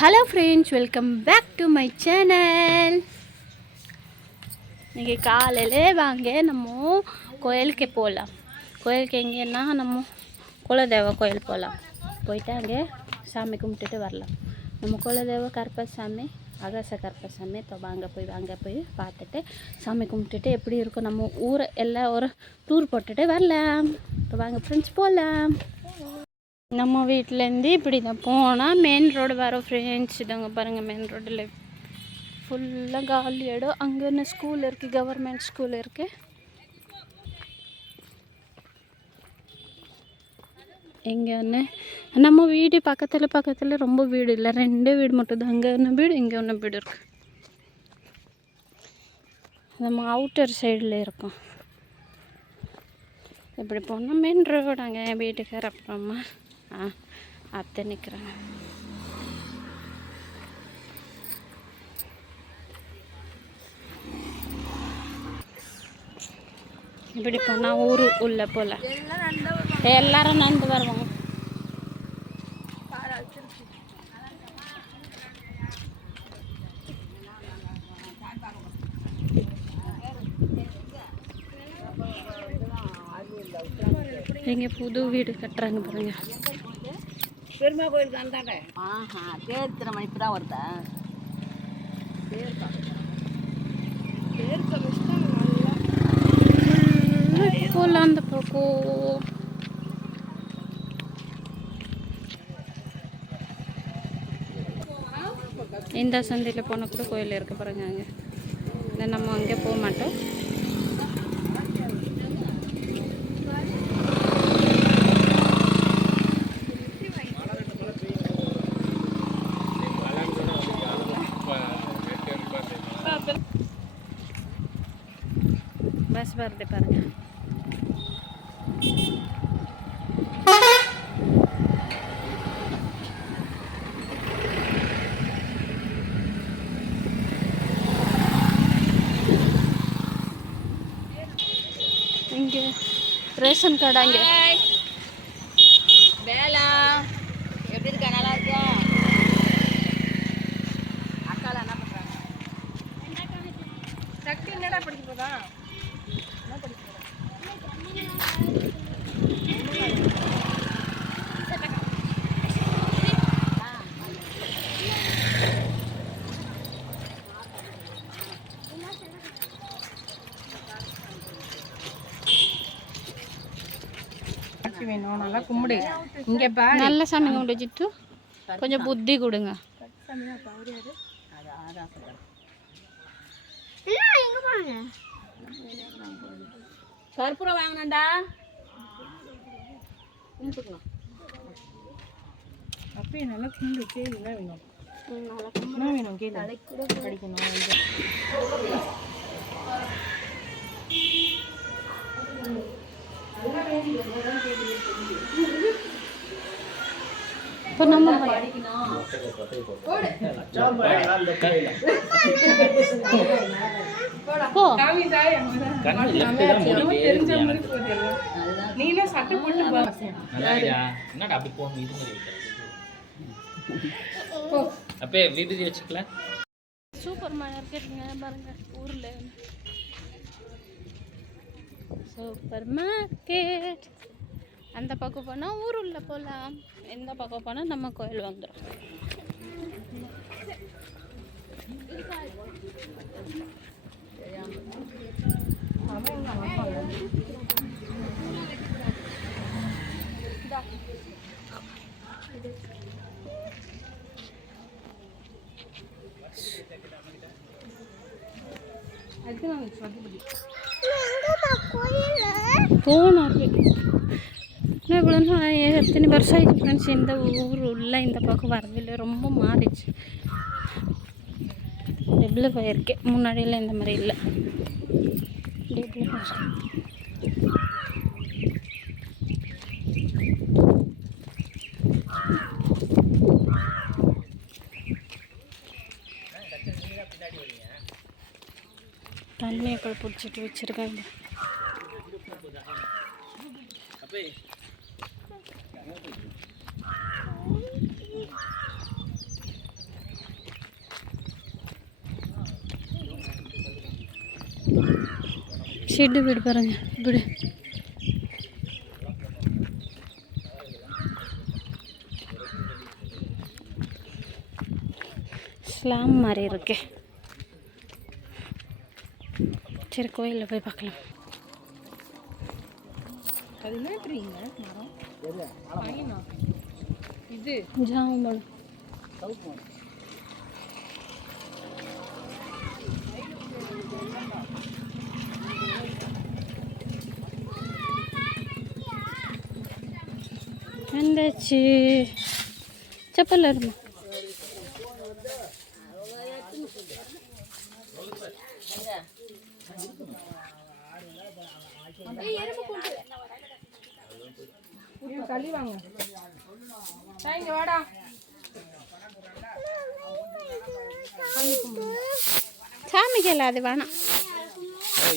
Hello friends, welcome back to my channel. இன்றைக்கி காலையிலே வாங்க நம்ம கோயிலுக்கு போகலாம். கோயிலுக்கு எங்கேன்னா நம்ம குலதெய்வ கோயில் போகலாம். போயிட்டு அங்கே சாமி கும்பிட்டுட்டு வரலாம். நம்ம குலதெய்வ கருப்பசாமி, அகச கருப்பசாமி. இப்போ வாங்க போய் பார்த்துட்டு சாமி கும்பிட்டுட்டு எப்படி இருக்கும் நம்ம ஊரை எல்லாம் ஒரு டூர் போட்டுட்டு வரலாம். இப்போ வாங்க ஃப்ரெண்ட்ஸ் போகலாம். நம்ம வீட்டிலேருந்து இப்படி தான் போனால் மெயின் ரோடு வரும் ஃப்ரெண்ட்ஸ். இதாங்க பாருங்கள், மெயின் ரோடில் ஃபுல்லாக காலி இடம். அங்கே ஒன்று ஸ்கூல் இருக்குது, கவர்மெண்ட் ஸ்கூல் இருக்குது. இங்கே ஒன்று நம்ம வீடு பக்கத்தில் ரொம்ப வீடு இல்லை, 2 வீடு மட்டும்தான். அங்கே ஒன்று வீடு, இங்கே ஒன்று வீடு இருக்குது. நம்ம அவுட்டர் சைடில் இருக்கோம். இப்படி போனால் மெயின் ரோடு. அங்கே என் வீட்டுக்கார அப்புறமா அத்தை நிற்கிறாங்க. இப்படி போனால் ஊரு உள்ள போல எல்லாரும் நடந்து வருவாங்க. இங்கே புது வீடு கட்டுறாங்க பாருங்க. பெருமா கோயிலுக்கு அந்தாண்ட தேர்த்திர மணிப்பு தான் வருதா? போகலாம் அந்த பக்கம். இந்த சந்தையில் போனால் கூட கோயில் இருக்க பாருங்க. அங்கே நம்ம அங்கே போக மாட்டோம். பஸ் வருது பாருங்க. இங்கே ரேஷன் கடை. அங்கே வேலை எப்படி இருக்கா? நல்லா இருக்கா? அக்கால என்ன பண்றாங்க? சக்தி என்னடா படிக்க போதா? என்ன படிக்க போதா? வேணும் நல்லா கும்பிடு. இங்க பாரு, நல்ல சாமி கும்பிட்டு கொஞ்சம் புத்தி கொடுங்க. கற்பூரம் வாங்கினண்டா. அப்பயே நல்லா கும்பிடு. கேளு என்ன வேணும்? என்ன வேணும் கேளு. படிக்கணும். இப்போ நம்ம சூப்பர் மார்க்கெட்டுங்க பாருங்க. ஊரில் சூப்பர் மார்க்கெட். அந்த பக்கம் போனால் ஊர் உள்ள போகலாம், இந்த பக்கம் போனால் நம்ம கோயில் வந்துடும். போனோம் இவ்வளோ எத்தனை வருஷம் ஆயிடுச்சு ஃப்ரெண்ட்ஸ். இந்த ஊர் உள்ள இந்த பக்கம் வரதில்லை, ரொம்ப மாறிச்சு. டெபிள் போயிருக்கேன், முன்னாடியெல்லாம் இந்த மாதிரி இல்லை. டெபிள் தண்ணியை பிடிச்சிட்டு வச்சுருக்காங்க. ஷெட்டு வீடு பாருங்க இப்படி ஸ்லாம் மாதிரி இருக்கு. சரி கோயிலில் போய் பார்க்கலாம். அது என்ன ட்ரீங்க மரம் பையனா இது ஜாமம் வந்தாச்சு. செப்பல் இருமா. களி வாங்க இங்க வாடா. சாமிக்கு இல்லை அது வேணாம்.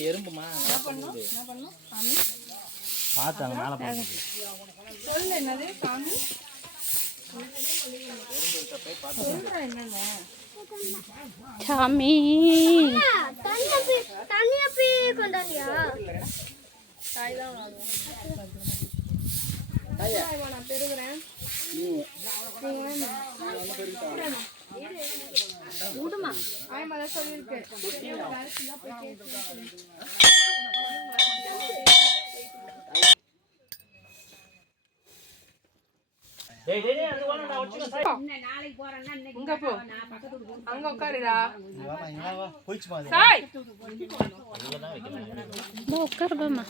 எறும்புமா என்ன பண்ணும் சாமி பார்த்தாங்க மேலே சொல்லு என்னது சாமி சொல்றா என்னென்ன சாமி நான் பெறுகிறேன். சொல்லியிருக்கேன். இங்க போ அங்க உட்காருடா. சாய் உட்காருப்பா.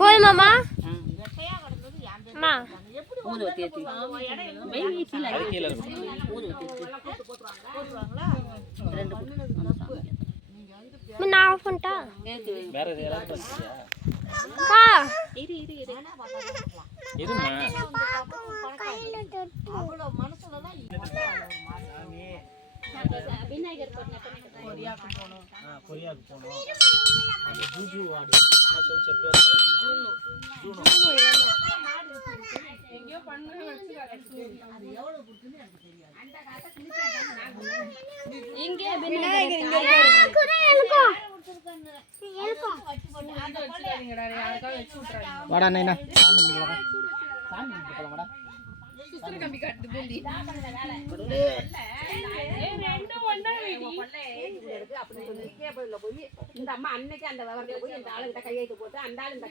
போதுமாம்மா? நான் ஆஃப் பண்ணிட்டா வேற யாராவது வாடா நைனா கம்பி காட்டு பூந்தி இந்த அம்மா அன்னைக்கு அந்த விவரத்துல போய் இந்த ஆளுகிட்ட கையெழுத்து போட்டு அந்த ஆளு இந்த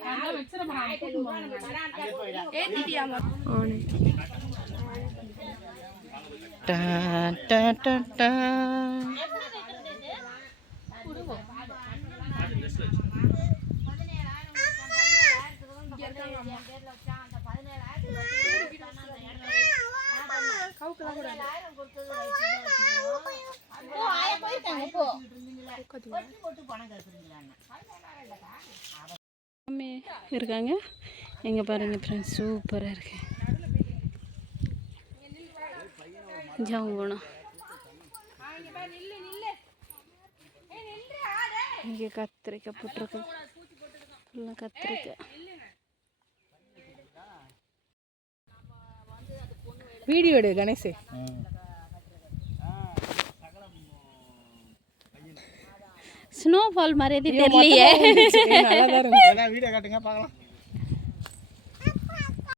இருக்காங்க. எங்க பாருங்க ஃப்ரெண்ட்ஸ், சூப்பராக இருக்கு. ஜாவும் போனோம். இங்கே கத்திரிக்காய் போட்டிருக்கு, ஃபுல்லாக கத்திரிக்காய். வீடியோ எடு கணேஷ். ஸ்னோஃபால் மாதிரி தெரியலையே. வீடியோ காட்டுங்க பார்க்கலாம்.